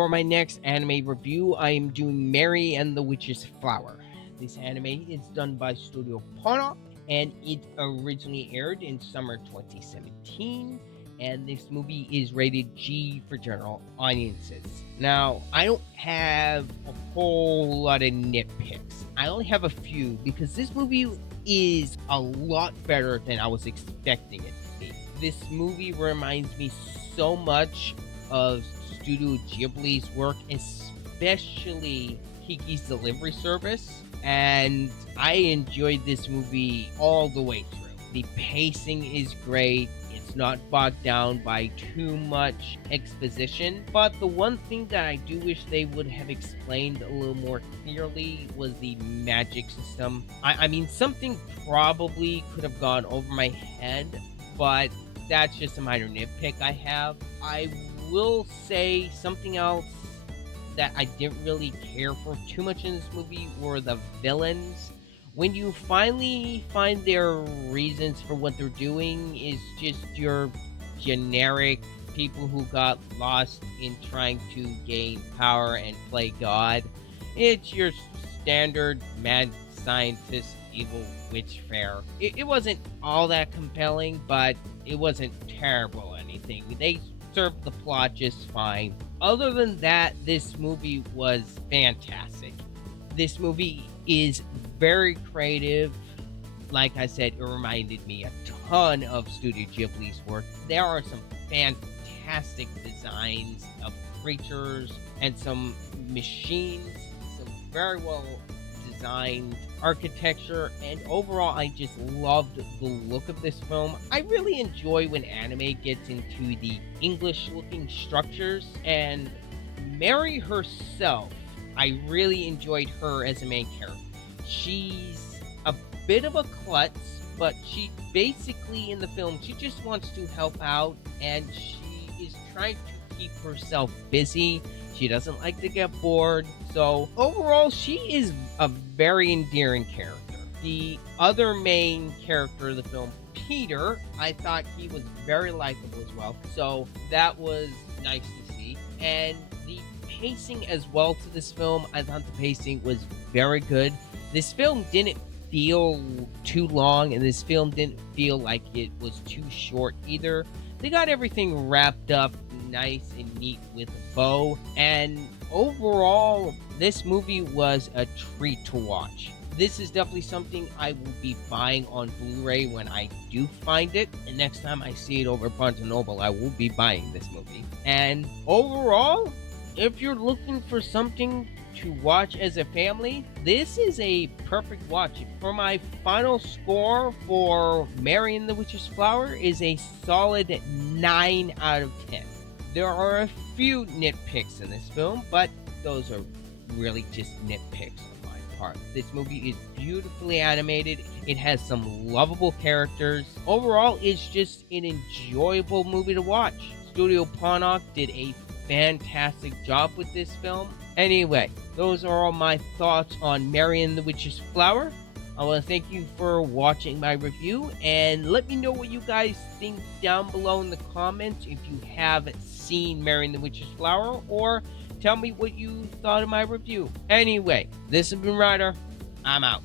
For my next anime review, I am doing Mary and the Witch's Flower. This anime is done by Studio Pono, and it originally aired in summer 2017. And this movie is rated G for general audiences. Now, I don't have a whole lot of nitpicks. I only have a few because this movie is a lot better than I was expecting it to be. This movie reminds me so much of Studio Ghibli's work, especially Kiki's Delivery Service, and I enjoyed this movie all the way through. The pacing is great. It's not bogged down by too much exposition, but the one thing that I do wish they would have explained a little more clearly was the magic system. I mean, something probably could have gone over my head, but that's just a minor nitpick I have. I will say something else that I didn't really care for too much in this movie were the villains. When you finally find their reasons for what they're doing is just your generic people who got lost in trying to gain power and play God. It's your standard mad scientist evil witch fare. It wasn't all that compelling, but it wasn't terrible or anything. They served the plot just fine. Other than that, this movie was fantastic. This movie is very creative. Like I said, it reminded me a ton of Studio Ghibli's work. There are some fantastic designs of creatures and some machines, some very well designed architecture, and overall I just loved the look of this film. I really enjoy when anime gets into the English looking structures, and Mary herself, I really enjoyed her as a main character. She's a bit of a klutz, but she basically in the film, she just wants to help out, and she is trying to keep herself busy. She doesn't like to get bored. So overall, she is a very endearing character. The other main character of the film, Peter, I thought he was very likable as well. So that was nice to see. And the pacing as well to this film, I thought the pacing was very good. This film didn't feel too long, and this film didn't feel like it was too short either. They got everything wrapped up nice and neat with a bow, and overall this movie was a treat to watch. This is definitely something I will be buying on Blu-ray when I do find it, and next time I see it over at Barnes & Noble, I will be buying this movie. And overall, if you're looking for something to watch as a family, this is a perfect watch. For my final score for Mary and the Witch's Flower is a solid 9 out of 10. There are a few nitpicks in this film, but those are really just nitpicks on my part. This movie is beautifully animated. It has some lovable characters. Overall, it's just an enjoyable movie to watch. Studio Ponok did a fantastic job with this film. Anyway, those are all my thoughts on Mary and the Witch's Flower. I want to thank you for watching my review, and let me know what you guys think down below in the comments if you have seen Mary and the Witch's Flower, or tell me what you thought of my review. Anyway, this has been Ryder. I'm out.